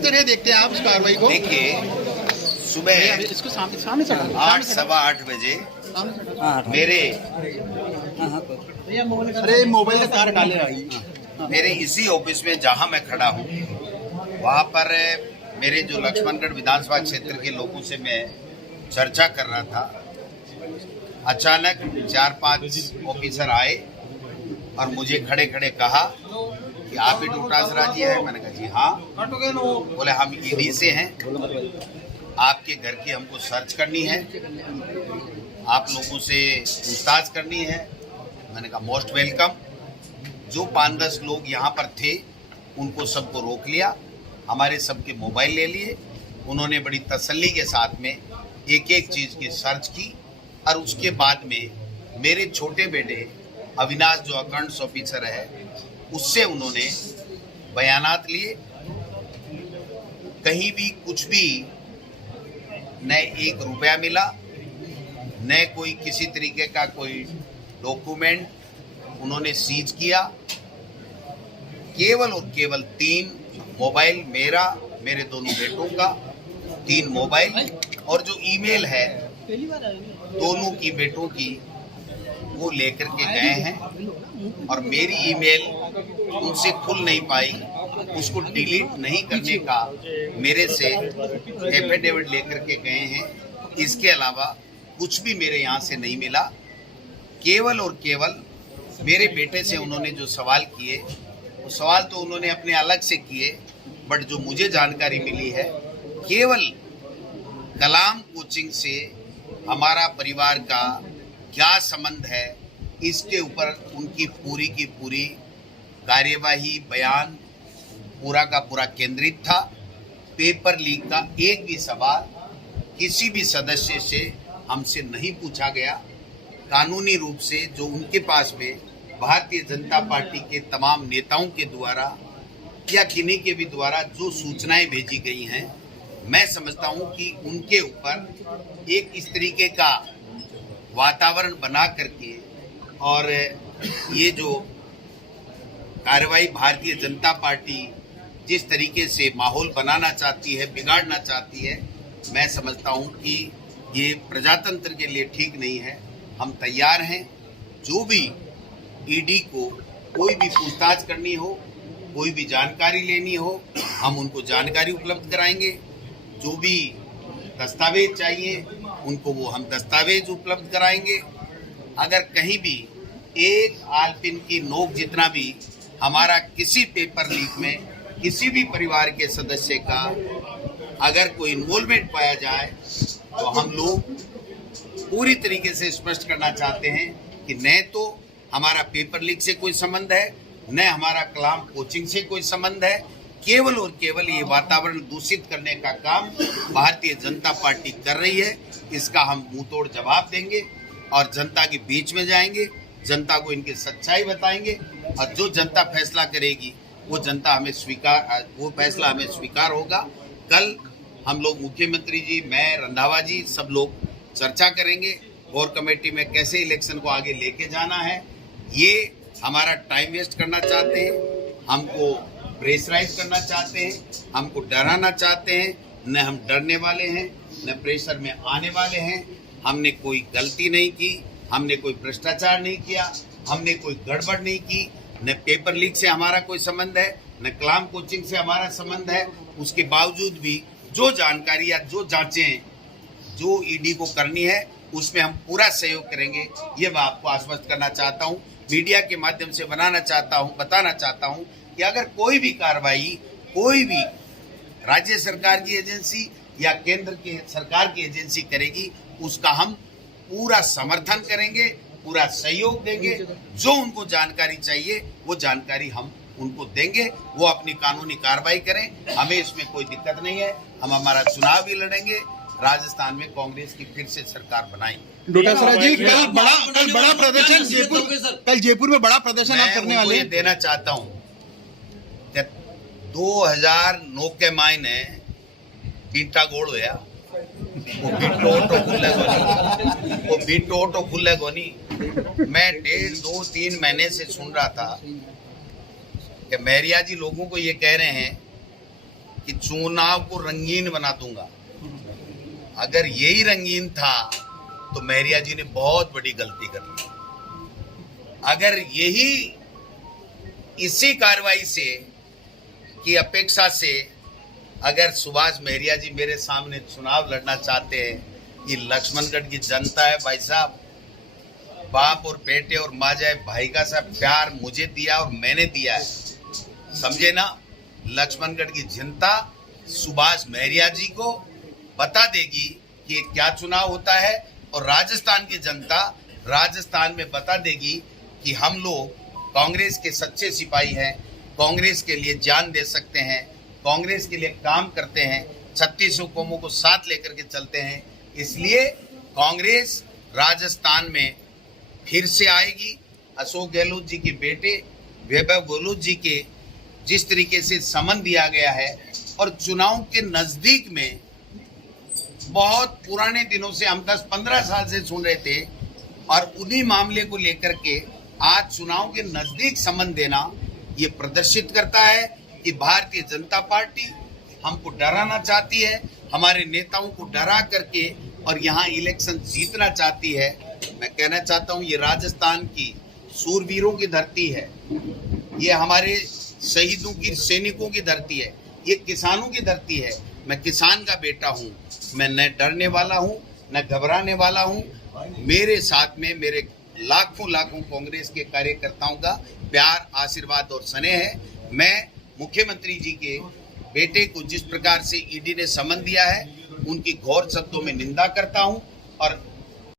तरह देखते हैं आप इस कार्रवाई को? देखिए, सुबह इसको सामने से 8 सवा 8 बजे मेरे अरे मोबाइल का तार डाले आई। मेरे इसी ऑफिस में जहां मैं खड़ा हूं, वहां पर मेरे जो लक्ष्मणगढ़ विधानसभा क्षेत्र के लोगों से मैं चर्चा कर रहा था। अचानक 4-5 ऑफिसर आए और मुझे खड़े खड़े कहा कि आप ही डोटासरा जी हैं? मैंने कहा जी हाँ। बोले हम ईडी से हैं, आपके घर की हमको सर्च करनी है, आप लोगों से पूछताछ करनी है। मैंने कहा मोस्ट वेलकम। जो 5-10 लोग यहाँ पर थे उनको सबको रोक लिया, हमारे सबके मोबाइल ले लिए। उन्होंने बड़ी तसल्ली के साथ में एक एक चीज़ की सर्च की और उसके बाद में मेरे छोटे बेटे अविनाश जो अकाउंट्स ऑफिसर है उससे उन्होंने बयानात लिए। कहीं भी कुछ भी न 1 रुपया मिला, न कोई किसी तरीके का कोई डॉक्यूमेंट उन्होंने सीज किया। केवल और केवल 3 मोबाइल, मेरा, मेरे दोनों बेटों का 3 मोबाइल और जो ईमेल है दोनों की बेटों की वो लेकर के गए हैं। और मेरी ईमेल उनसे खुल नहीं पाई, उसको डिलीट नहीं करने का मेरे से एफिडेविट लेकर के गए हैं। इसके अलावा कुछ भी मेरे यहाँ से नहीं मिला। केवल और केवल मेरे बेटे से उन्होंने जो सवाल किए, वो सवाल तो उन्होंने अपने अलग से किए, बट जो मुझे जानकारी मिली है केवल कलाम कोचिंग से हमारा परिवार का क्या संबंध है, इसके ऊपर उनकी पूरी की पूरी कार्यवाही, बयान पूरा का पूरा केंद्रित था। पेपर लीक का एक भी सवाल किसी भी सदस्य से हमसे नहीं पूछा गया। कानूनी रूप से जो उनके पास में भारतीय जनता पार्टी के तमाम नेताओं के द्वारा या किन्हीं के भी द्वारा जो सूचनाएं भेजी गई हैं, मैं समझता हूं कि उनके ऊपर एक इस तरीके का वातावरण बना करके और ये जो कार्रवाई भारतीय जनता पार्टी जिस तरीके से माहौल बनाना चाहती है, बिगाड़ना चाहती है, मैं समझता हूं कि ये प्रजातंत्र के लिए ठीक नहीं है। हम तैयार हैं, जो भी ईडी को कोई भी पूछताछ करनी हो, कोई भी जानकारी लेनी हो, हम उनको जानकारी उपलब्ध कराएंगे। जो भी दस्तावेज चाहिए उनको वो हम दस्तावेज उपलब्ध कराएंगे। अगर कहीं भी एक आलपिन की नोक जितना भी हमारा किसी पेपर लीक में किसी भी परिवार के सदस्य का अगर कोई इन्वॉल्वमेंट पाया जाए तो हम लोग पूरी तरीके से स्पष्ट करना चाहते हैं कि न तो हमारा पेपर लीक से कोई संबंध है, न हमारा कलाम कोचिंग से कोई संबंध है। केवल और केवल ये वातावरण दूषित करने का काम भारतीय जनता पार्टी कर रही है। इसका हम मुंह तोड़ जवाब देंगे और जनता के बीच में जाएंगे, जनता को इनकी सच्चाई बताएंगे और जो जनता फैसला करेगी वो फैसला हमें स्वीकार होगा। कल हम लोग मुख्यमंत्री जी, मैं, रंधावा जी, सब लोग चर्चा करेंगे कोर कमेटी में कैसे इलेक्शन को आगे लेके जाना है। ये हमारा टाइम वेस्ट करना चाहते हैं, हमको प्रेशराइज करना चाहते हैं, हमको डराना चाहते हैं। न हम डरने वाले हैं, न प्रेशर में आने वाले हैं। हमने कोई गलती नहीं की, हमने कोई भ्रष्टाचार नहीं किया, हमने कोई गड़बड़ नहीं की। न पेपर लीक से हमारा कोई संबंध है, न कलाम कोचिंग से हमारा संबंध है। उसके बावजूद भी जो जानकारी या जो जांचें जो ईडी को करनी है उसमें हम पूरा सहयोग करेंगे। ये मैं आपको आश्वस्त करना चाहता हूँ, मीडिया के माध्यम से बताना चाहता हूँ कि अगर कोई भी कार्रवाई कोई भी राज्य सरकार की एजेंसी या केंद्र के सरकार की एजेंसी करेगी, उसका हम पूरा समर्थन करेंगे, पूरा सहयोग देंगे। जो उनको जानकारी चाहिए वो जानकारी हम उनको देंगे, वो अपनी कानूनी कार्रवाई करें। हमें इसमें कोई दिक्कत नहीं है। हम हमारा चुनाव भी लड़ेंगे, राजस्थान में कांग्रेस की फिर से सरकार बनाएंगे। डोटासरा जी, कल बड़ा प्रदर्शन कल जयपुर में बड़ा प्रदर्शन आप करने वाले हैं। देना चाहता हूँ 2009 के मायने बीटा गोड़ होया, वो बीटो ऑटो खुले गोनी। मैं 1.5-2-3 महीने से सुन रहा था कि मेहरिया जी लोगों को ये कह रहे हैं कि चुनाव को रंगीन बना दूंगा। अगर यही रंगीन था तो मेहरिया जी ने बहुत बड़ी गलती कर ली। अगर यही इसी कार्रवाई से की अपेक्षा से अगर सुभाष मेहरिया जी मेरे सामने चुनाव लड़ना चाहते हैं, ये लक्ष्मणगढ़ की जनता है भाई साहब, बाप और बेटे और माँ जाए भाई का सा प्यार मुझे दिया और मैंने दिया है, समझे ना। लक्ष्मणगढ़ की जनता सुभाष मेहरिया जी को बता देगी कि ये क्या चुनाव होता है, और राजस्थान की जनता राजस्थान में बता देगी कि हम लोग कांग्रेस के सच्चे सिपाही हैं, कांग्रेस के लिए जान दे सकते हैं, कांग्रेस के लिए काम करते हैं, 36 कौमों को साथ लेकर के चलते हैं। इसलिए कांग्रेस राजस्थान में फिर से आएगी। अशोक गहलोत जी के बेटे वैभव गहलोत जी के जिस तरीके से समन दिया गया है, और चुनाव के नजदीक में बहुत पुराने दिनों से हम 10-15 साल से सुन रहे थे, और उन्हीं मामले को लेकर के आज चुनाव के नजदीक समन देना ये प्रदर्शित करता है कि भारतीय जनता पार्टी हमको डराना चाहती है, हमारे नेताओं को डरा करके और यहाँ इलेक्शन जीतना चाहती है। मैं कहना चाहता हूँ ये राजस्थान की सूरवीरों की धरती है, ये हमारे शहीदों की सैनिकों की धरती है, ये किसानों की धरती है। मैं किसान का बेटा हूँ, मैं न डरने वाला हूँ न घबराने वाला हूँ। मेरे साथ में मेरे लाखों लाखों कांग्रेस के कार्यकर्ताओं का प्यार, आशीर्वाद और स्नेह है। मैं मुख्यमंत्री जी के बेटे को जिस प्रकार से ईडी ने समन दिया है, उनकी घोर शब्दों में निंदा करता हूं, और